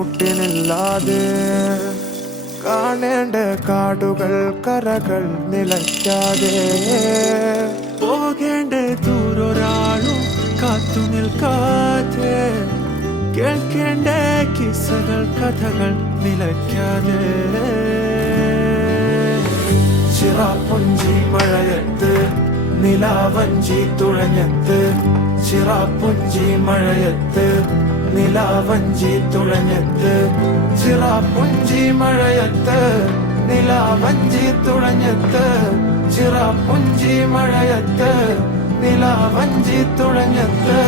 മുട്ടിനില്ലാതെ കാണേണ്ട കാടുകൾ കരകൾ നിലയ്ക്കാതെ പോകേണ്ട ദൂരൊരാളും കാത്തു നിൽക്കാതെ കേൾക്കേണ്ട കിസ്സകൾ കഥകൾ നിലയ്ക്കാതെ ചിറാപ്പുഞ്ചി മഴയത്ത് നിലാവഞ്ചി തുഴഞ്ഞത്ത് ചിറാപ്പുഞ്ചി മഴയത്ത് നിലാവഞ്ചി തുഴഞ്ഞത്ത് ചിറാപ്പുഞ്ചി മഴയത്ത് നിലാവഞ്ചി തുഴഞ്ഞത്ത് ചിറാപ്പുഞ്ചി മഴയത്ത് നിലാവഞ്ചി തുഴഞ്ഞത്ത്